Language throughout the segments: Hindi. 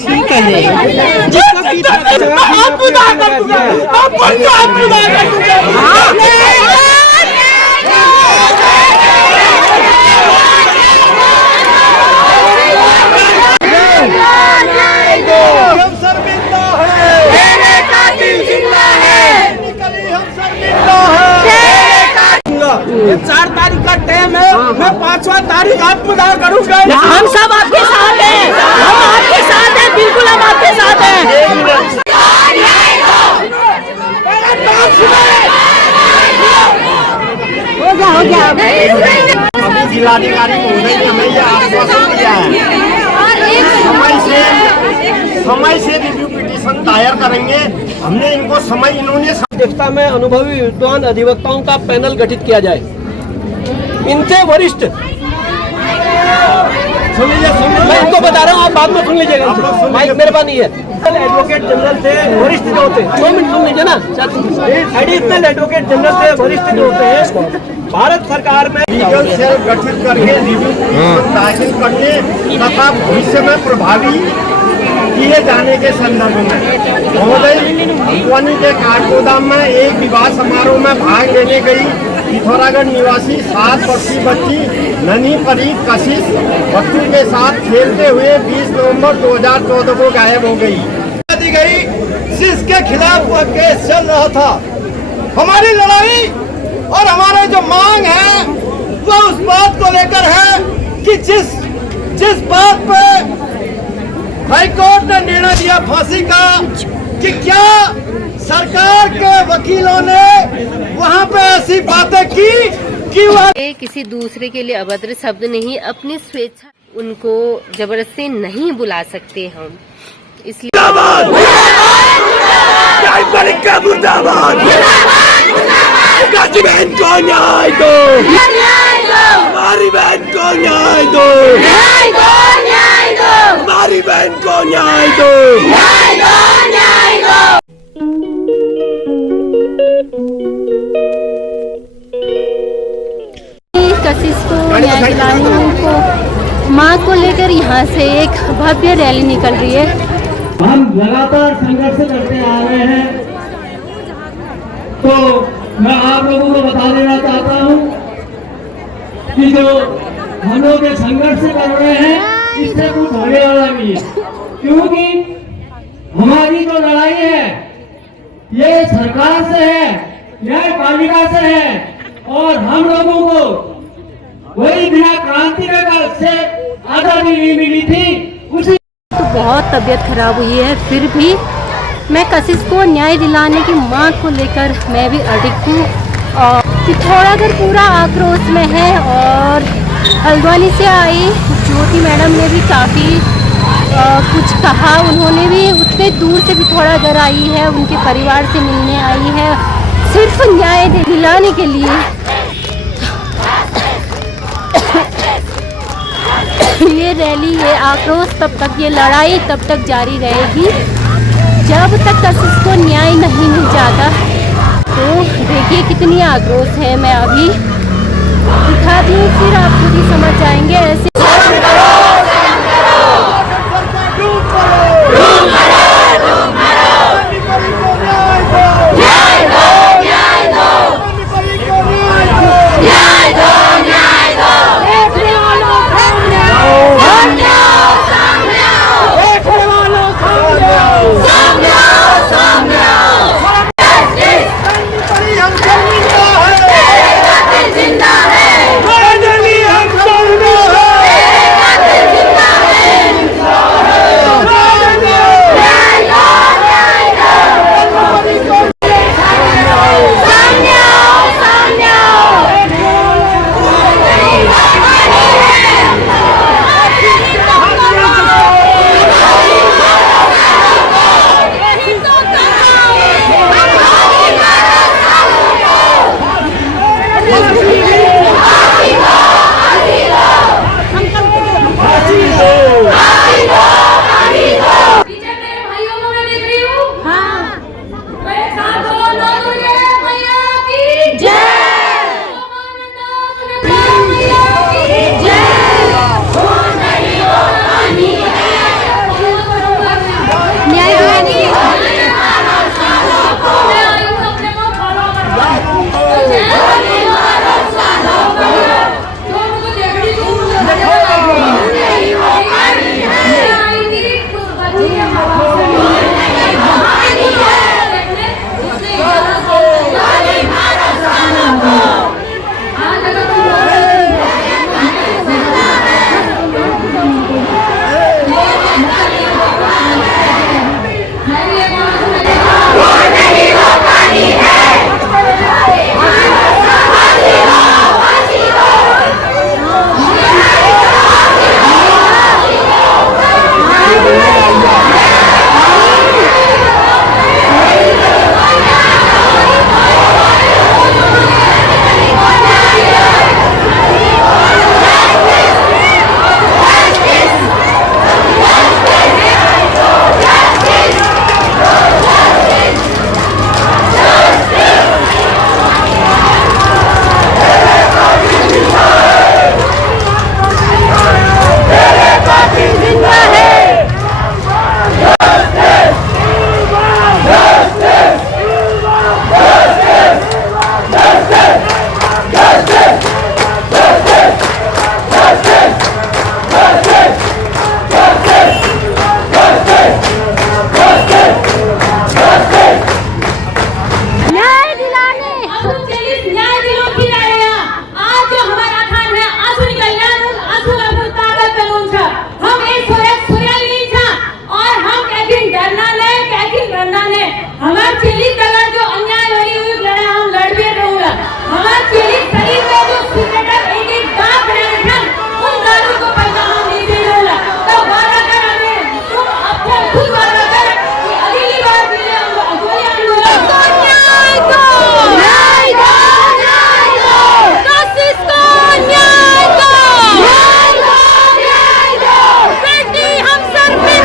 ठीक है ये 4 तारीख का टाइम है, मैं 5वां तारीख आत्मदाह करूंगा। हम सब आपके साथ हैं, हम आपके साथ हैं, बिल्कुल हम आपके साथ हैं। हो गया अभी जिलाधिकारी महोदय ने हमें यह आश्वासन दिया है समय से रिव्यू पिटीशन दायर करेंगे। हमने इनको समय इन्होंने अध्यक्षता में अनुभवी विद्वान अधिवक्ताओं का पैनल गठित किया जाए। इनसे वरिष्ठ सुन लीजिए, मैं इनको बता रहा हूँ, आप बाद में सुन लीजिएगा। माइक मेरे पास नहीं है। एडवोकेट जनरल से वरिष्ठ जो होते हैं, 2 मिनट सुन लीजिए ना। एडिशनल एडवोकेट जनरल से वरिष्ठ जो होते हैं, भारत सरकार में लीगल सेल गठित करके रिव्यू पिटीशन दाखिल करने तथा भविष्य में प्रभावी किए जाने के संदर्भ में महोदय भुवनी के काठगोदाम में एक विवाह समारोह में भाग लेने गई पिथौरागढ़ निवासी 7 वर्षीय बच्ची ननी फरीद कशिश बच्चों के साथ खेलते हुए 20 नवंबर 2014 को गायब हो गई। जिसके खिलाफ वह केस चल रहा था। हमारी लड़ाई और हमारे जो मांग है वो उस बात को लेकर है कि जिस बात पे हाईकोर्ट ने निर्णय दिया फांसी का, कि क्या सरकार के वकीलों ने वहां पे ऐसी बातें की कि वह किसी दूसरे के लिए अभद्र शब्द नहीं, अपनी स्वेच्छा उनको जबरदस्ती नहीं बुला सकते हम, इसलिए गाजी बहन को न्याय दो, हमारी बहन को न्याय दो, हमारी बहन को न्याय दो। कशिश को न्याय दिलाने उनको मां को लेकर यहाँ से एक भव्य रैली निकल रही है। हम लगातार संघर्ष करते आ रहे हैं, तो मैं आप लोगों को बता देना चाहता हूं कि जो हम लोग संघर्ष कर रहे हैं इससे कुछ होने वाला नहीं है, क्योंकि हमारी जो लड़ाई है ये सरकार से है, न्यायपालिका से है, और हम लोगों को वही बिना क्रांति से आजादी नहीं मिली थी उसी। तो बहुत तबीयत खराब हुई है, फिर भी मैं कशिश को न्याय दिलाने की मांग को लेकर मैं भी अडिग हूँ और पिथौरागढ़ पूरा आक्रोश में है। और हल्द्वानी से आई ज्योति मैडम ने भी काफ़ी कुछ कहा, उन्होंने भी उतने दूर से पिथौरागढ़ आई है, उनके परिवार से मिलने आई है सिर्फ न्याय दिलाने के लिए। ये रैली, ये आक्रोश तब तक, ये लड़ाई तब तक जारी रहेगी जब तक कशिश को न्याय नहीं मिल जाता। तो देखिए कितनी आक्रोश है, मैं अभी दिखाती हूँ, फिर आप खुद ही समझ जाएंगे। ऐसे हम एक सोया नहीं था और हम कैकिन डरना ने हमार चेली कलर जो अन्याय भरी हुई लड़ा हम लड़ भी रहूंगा हमार चेली शरीर में जो सिगरेट एक दाग रहे थे उन दागों को पैसा हम नहीं दे रहूंगा तो वादा कर हमें तुम अपने खुद वादा कर कि अगली बार के लिए हम गोली आंदोलन न्याय दो कशिश को न्याय दो बेटी हम शर्मिंदा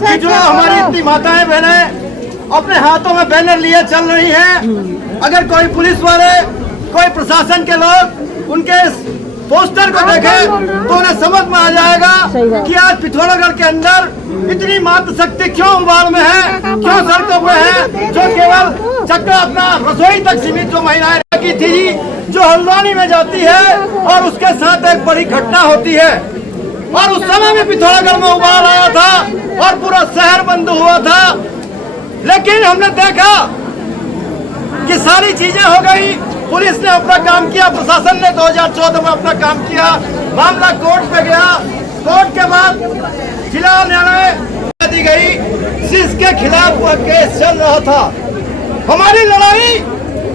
कि जो हमारी इतनी माताएं बहनें अपने हाथों में बैनर लिए चल रही हैं, अगर कोई पुलिस वाले, कोई प्रशासन के लोग उनके पोस्टर को देखे तो उन्हें समझ में आ जाएगा कि आज पिथौरागढ़ के अंदर इतनी मातृशक्ति क्यों उबाल में है, क्यों सड़कों पे है, जो केवल चक्कर अपना रसोई तक सीमित जो महिलाएं की थी, जो हल्द्वानी में जाती है और उसके साथ एक बड़ी घटना होती है। और उस समय में पिथौरागढ़ में उबाल आया था और पूरा शहर बंद हुआ था, लेकिन हमने देखा कि सारी चीजें हो गई पुलिस ने अपना काम किया, प्रशासन ने 2014 में अपना काम किया, मामला कोर्ट पे गया। कोर्ट के बाद जिला न्यायालय दी गई, जिसके खिलाफ वह केस चल रहा था। हमारी लड़ाई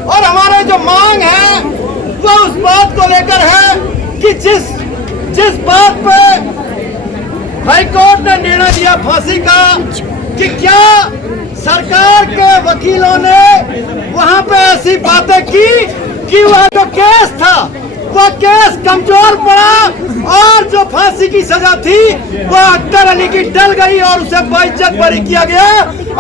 और हमारे जो मांग है वो उस बात को लेकर है कि जिस बात पे हाईकोर्ट ने निर्णय दिया फांसी का, कि क्या सरकार के वकीलों ने वहां पे ऐसी बातें की कि वह जो केस था वह केस कमजोर पड़ा और जो फांसी की सजा थी वह अख्तर अली की टल गई और उसे बेइज्जत बरी किया गया।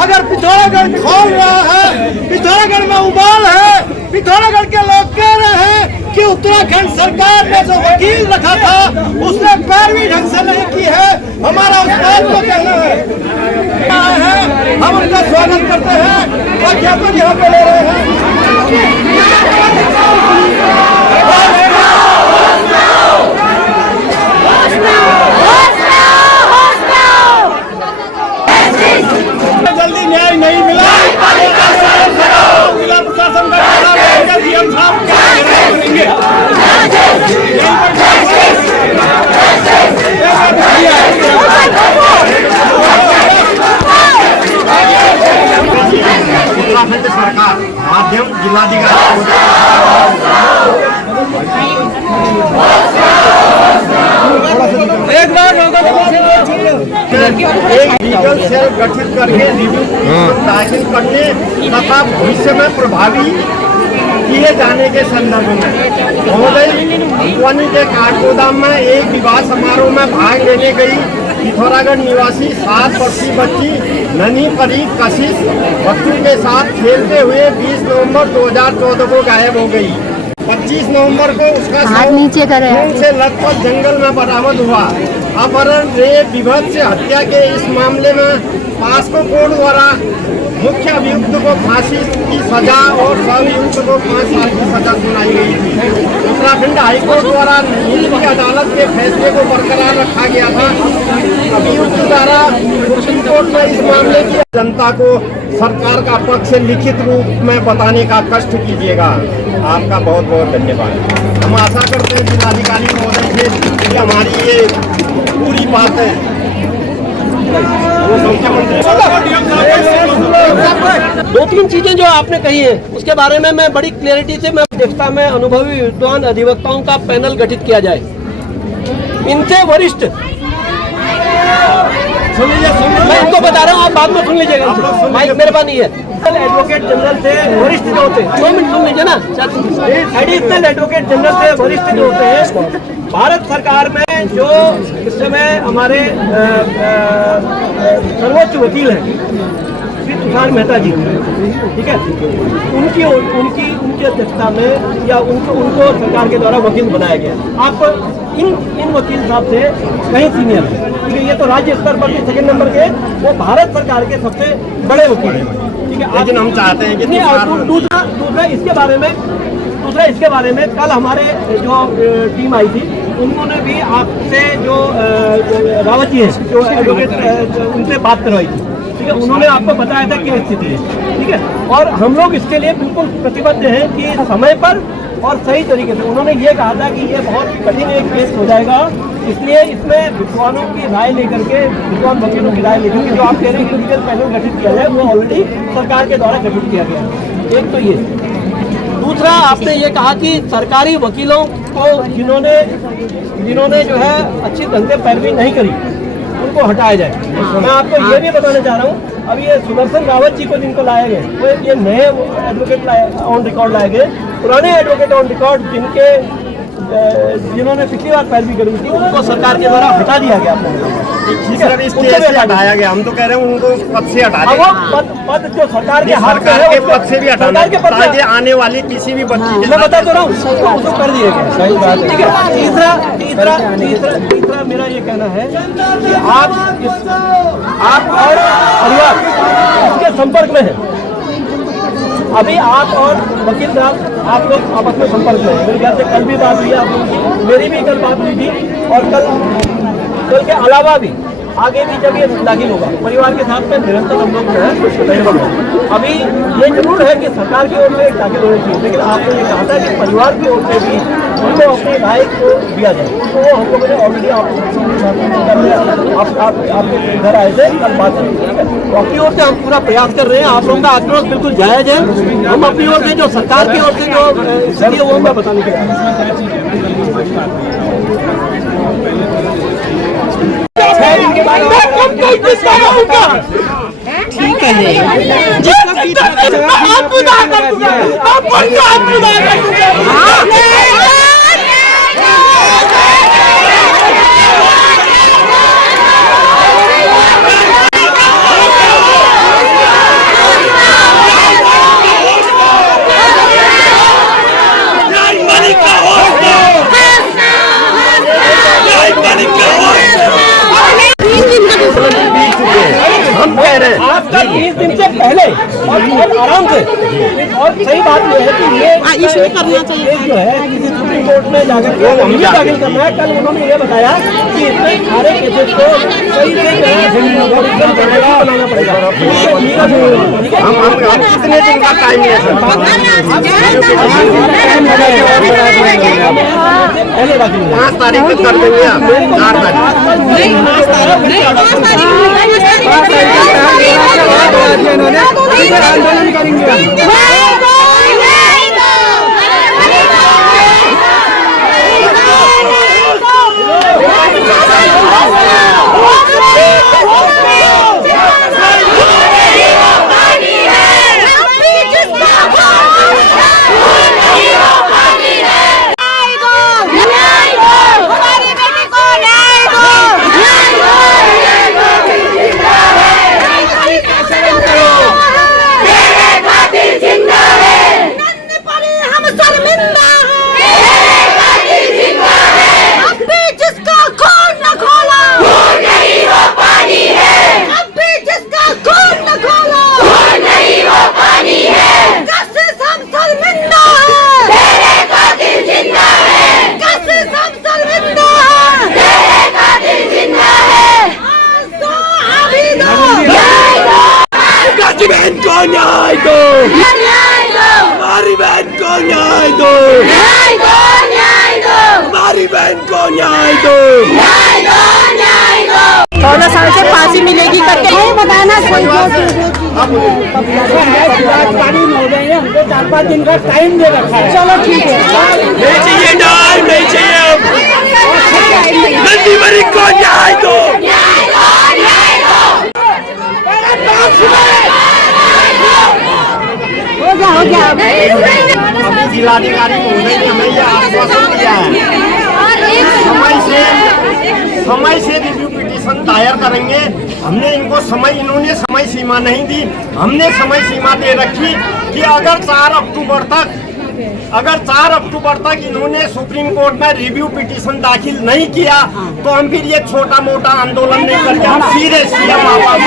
अगर पिथौरागढ़ खोल रहा है, पिथौरागढ़ में उबाल है, पिथौरागढ़ के लोग कह रहे हैं कि उत्तराखंड सरकार ने जो वकील रखा था उसने पैरवी ढंग से नहीं की है, हमारा उस बात को कहना है। हम उनका स्वागत करते हैं और ज्ञापन यहाँ पे ले रहे हैं। जल्दी न्याय नहीं मिला, जिला प्रशासन का डीएम साहब करेंगे। उत्तराखंड सरकार माध्यम जिलाधिकारी एक लीगल सेल गठित करके रिव्यू दाखिल करने तथा भविष्य में प्रभावी किए जाने के संदर्भ में महोदय भुवनी के काठगोदाम में एक विवाह समारोह में भाग लेने गई पिथौरागढ़ निवासी 7 वर्षीय बच्ची ननी परीत कशिश बच्चों के साथ खेलते हुए 20 नवंबर 2014 को गायब हो गई। 25 नवंबर को उसका शव से लखपत जंगल में बरामद हुआ। अपहरण, रेप, विभत्स हत्या के इस मामले में पास्को कोर्ट द्वारा मुख्य अभियुक्त को फांसी की सजा और सह-अभियुक्त को 5 साल की सजा सुनाई गई थी। उत्तराखंड हाईकोर्ट द्वारा निचली अदालत के फैसले को बरकरार रखा गया था। अभियुक्त द्वारा सुप्रीम कोर्ट में इस मामले की जनता को सरकार का पक्ष लिखित रूप में बताने का कष्ट कीजिएगा। आपका बहुत बहुत धन्यवाद। हम आशा करते हैं जिलाधिकारी महोदय से कि हमारी ये पूरी बात है दो तीन चीजें जो आपने कही है उसके बारे में मैं बड़ी क्लैरिटी से मैं अध्यक्षता में अनुभवी विद्वान अधिवक्ताओं का पैनल गठित किया जाए। इनसे वरिष्ठ, मैं इनको बता रहा हूँ, आप बाद में सुन लीजिएगा, माइक मेरे पास नहीं है। एडवोकेट जनरल से वरिष्ठ जो होते हैं, 2 मिनट सुन लीजिए ना, एडिशनल एडवोकेट जनरल से वरिष्ठ जो होते हैं भारत सरकार में जो इस समय हमारे सर्वोच्च वकील हैं श्री तुषार मेहता जी, ठीक है, उनकी अध्यक्षता में या उनको सरकार के द्वारा वकील बनाया गया। आप इन वकील साहब से कहीं सीनियर है, ठीक है, ये तो राज्य स्तर पर भी 2 नंबर के, वो भारत सरकार के सबसे बड़े वकील हैं, ठीक है। लेकिन हम चाहते हैं कि दूसरा इसके बारे में कल हमारे जो टीम आई थी उन्होंने भी आपसे जो रावत जी है जो एडवोकेट उनसे बात करवाई थी, ठीक है, उन्होंने आपको बताया था क्या स्थिति है, ठीक है, और हम लोग इसके लिए बिल्कुल प्रतिबद्ध हैं कि समय पर और सही तरीके से। उन्होंने ये कहा था कि ये बहुत कठिन एक केस हो जाएगा, इसलिए इसमें विद्वानों की राय लेकर के, विद्वान वकीलों की राय लेकर के जो आप कह रहे हैं कि लीगल पैनल गठित किया जाए वो ऑलरेडी सरकार के द्वारा गठित किया गया। एक तो ये, दूसरा आपने ये कहा कि सरकारी वकीलों को जिन्होंने जो है अच्छी ढंग से पैरवी नहीं करी उनको हटाया जाए। मैं आपको ये भी बताना चाह रहा हूँ, अब ये सुदर्शन रावत जी को जिनको लाए गए वो ये नए एडवोकेट ऑन रिकॉर्ड लाए गए, पुराने एडवोकेट ऑन रिकॉर्ड जिन्होंने पिछली बार पैरवी करी थी उनको सरकार के द्वारा हटा दिया गया। हटाया गया, हम तो कह रहे हैं उनको पद से हटा दें। पद जो सरकार के हाथ सरकार के पद से भी हटाना ताकि आने वाली किसी भी बच्ची, मैं बता तो रहा हूँ, उसको कर दिया गया। सही बात है, ठीक है। तीसरा मेरा ये कहना है कि आप और परिवार इसके संपर्क में है। अभी आप और वकील साहब आप लोग आपस में संपर्क में है। मेरे ख्याल से कल भी बात हुई आप लोगों की, मेरी भी कल बात हुई थी, और कल के अलावा भी आगे भी जब ये दाखिल होगा परिवार के साथ में निरंतर हम लोग जो है तैयार हैं। अभी ये जरूर है कि सरकार की ओर से दाखिल होनी चाहिए, लेकिन आपने ये कहा था कि परिवार की ओर से भी उनको अपनी राय को दिया जाए, तो वो हमको मैंने ऑलरेडी आपके घर आए थे कल बात हुई। तो अपनी ओर से हम पूरा प्रयास कर रहे हैं। आप लोगों का आक्रोश बिल्कुल जायज है। हम अपनी ओर से जो सरकार की ओर से जो स्थिति है वो मैं बताने के लिए ठीक है हम कह रहे हैं आपका 30 दिन से पहले और बहुत आराम से। और सही बात यह है कि ये इशू करना चाहिए जो है किसी सुप्रीम कोर्ट में जाकर के दाखिल करना है। कल उन्होंने ये बताया कि इतने सारे केसेस को सही से बनाना पड़ेगा। हम कितने दिन का टाइम है सर? पहले दाखिल 5 तारीख तक कर देंगे आप? 4 आंदोलन करेंगे। बहन को न्याय दो, हमारी बहन को न्याय दो, हमारी बहन को न्याय दो। 14 साल से फांसी मिलेगी करके नहीं बताना कोई। कानून हो गए हैं, हमको 4-5 दिन का टाइम दे रखा है। चलो ठीक है, नहीं चाहिए न्याय, नहीं चाहिए। नंदी मरी को न्याय दो। हो गया। अभी जिलाधिकारी महोदय ने हमें यह आश्वासन दिया है समय से रिव्यू पिटीशन दायर करेंगे। हमने इनको इन्होंने समय सीमा नहीं दी, हमने समय सीमा दे रखी कि अगर 4 अक्टूबर तक इन्होंने सुप्रीम कोर्ट में रिव्यू पिटीशन दाखिल नहीं किया तो हम फिर ये छोटा मोटा आंदोलन नहीं करके हम सीधे सीएम आवाज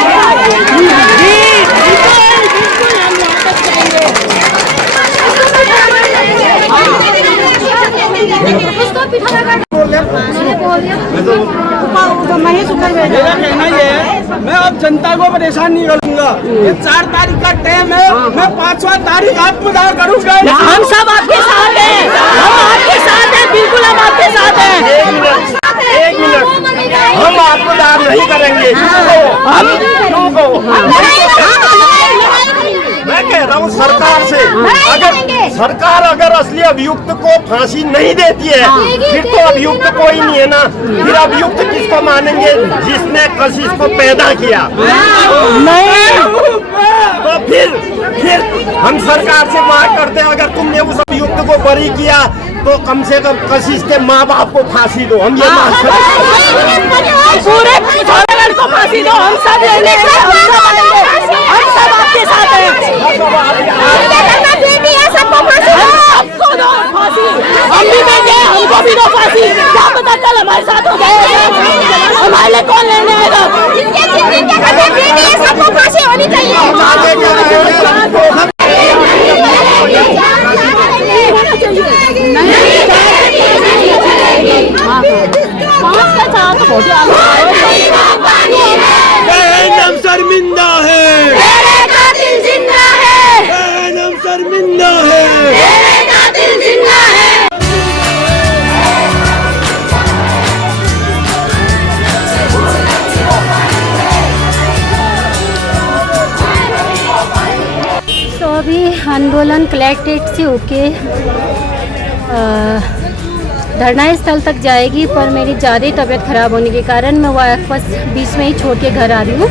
मेरा कहना ये है, मैं अब जनता को परेशान नहीं करूंगा। ये 4 तारीख का टाइम है, मैं 5वां तारीख आपको दायर करूंगा। हम सब आपके साथ हैं, हम आपके साथ हैं, बिल्कुल हम आपके साथ हैं। 1 मिनट हम आपको दायर नहीं करेंगे। मैं कह रहा हूँ सरकार से, सरकार अगर असली अभियुक्त को फांसी नहीं देती है फिर तो अभियुक्त कोई नहीं है ना। फिर अभियुक्त किसको मानेंगे? जिसने कशिश को पैदा किया। तो फिर हम सरकार से मांग करते हैं अगर तुमने उस अभियुक्त को बरी किया तो कम से कम कशिश के माँ बाप को फांसी दो। हम ये मांग करते हैं, पूरे पिथौरागढ़ को फांसी दो। हम सब लेने हम सब आपके साथ हैं। सबको दो फांसी, हम भी देंगे, हमको भी दो फांसी। क्या पता कल हमारे साथ हो जाए, हमारे लिए कौन लेने आएगा? सबको फांसी होनी चाहिए। नहीं आंदोलन कलेक्ट्रेट से होके धरना स्थल तक जाएगी, पर मेरी ज़्यादा तबीयत ख़राब होने के कारण मैं वापस बीच में ही छोड़ के घर आ रही हूँ।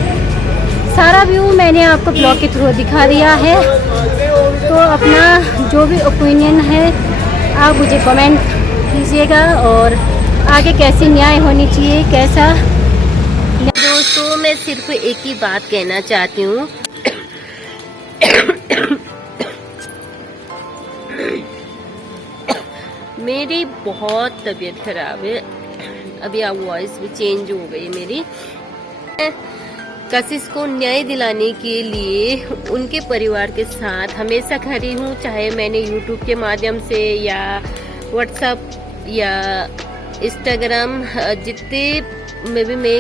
सारा व्यू मैंने आपको ब्लॉग के थ्रू दिखा दिया है, तो अपना जो भी ओपिनियन है आप मुझे कमेंट कीजिएगा और आगे कैसी न्याय होनी चाहिए, कैसा। दोस्तों मैं सिर्फ एक ही बात कहना चाहती हूँ, मेरी बहुत तबीयत खराब है, अभी आप वॉइस भी चेंज हो गई मेरी। कशिश को न्याय दिलाने के लिए उनके परिवार के साथ हमेशा खड़ी हूँ, चाहे मैंने यूट्यूब के माध्यम से या व्हाट्सएप या इंस्टाग्राम जितने में भी मैं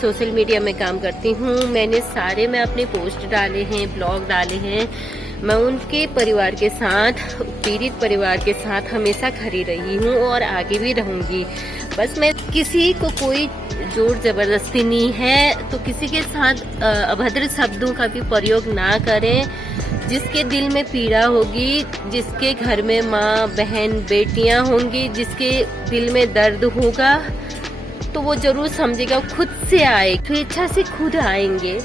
सोशल मीडिया में काम करती हूँ, मैंने सारे में अपने पोस्ट डाले हैं, ब्लॉग डाले हैं। मैं उनके परिवार के साथ, पीड़ित परिवार के साथ हमेशा खड़ी रही हूँ और आगे भी रहूँगी। बस मैं किसी को कोई जोर जबरदस्ती नहीं है, तो किसी के साथ अभद्र शब्दों का भी प्रयोग ना करें। जिसके दिल में पीड़ा होगी, जिसके घर में माँ बहन बेटियां होंगी, जिसके दिल में दर्द होगा, तो वो जरूर समझेगा, खुद से आए, स्वेच्छा से खुद आएंगे।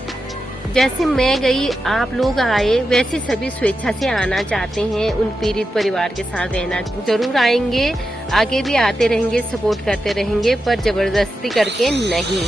जैसे मैं गई, आप लोग आए, वैसे सभी स्वेच्छा से आना चाहते हैं, उन पीड़ित परिवार के साथ रहना जरूर आएंगे, आगे भी आते रहेंगे, सपोर्ट करते रहेंगे, पर जबरदस्ती करके नहीं।